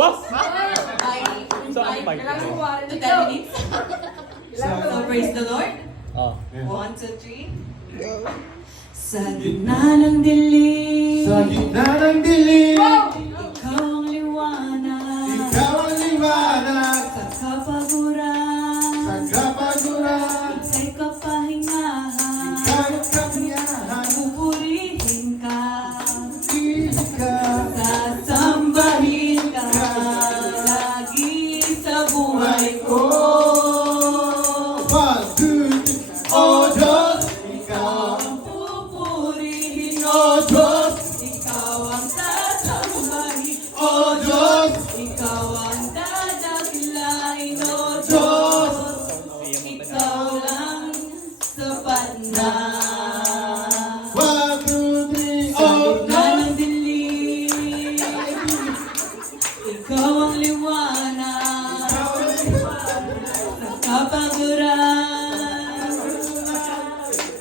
Wow! By Saan ang 5 bike? to 10 minutes. So praise the Lord. Oh. 1, 2, 3. Sa gitna ng dilim, Sa gitna ng dilim, ikaw ang liwanag. ikaw ang liwanag. Sa kapaguran, Sa kapaguran, ika'y kapahingahan. ikaw ang kapangyarihan. Pupurihin ka, Ikaw sasambahin ka, lagi sa buhay ko. 1, 2, 3. O Diyos, ikaw Ang pupurihin, O Diyos, ikaw ang sasambahin. O Diyos, Ikaw ang dadakilain, O Diyos. Diyos. Ikaw lang sapat na. 1, 2, 3. Sa O gitna Diyos, ng dilim, ikaw ang liwanag. Sa kapaguran,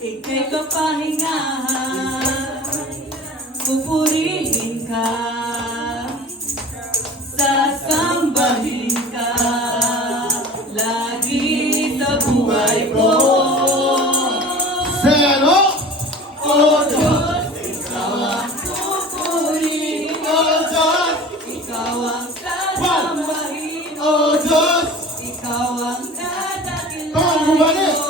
ika'y kapahingahan. Pupurihin ka, sasambahin ka, lagi sa buhay ko. say ano? O Diyos, Ikaw ang pupurihin, O Diyos, ikaw ang sasambahin, O Diyos. ikaw ang Come on, dadakilain, everybody.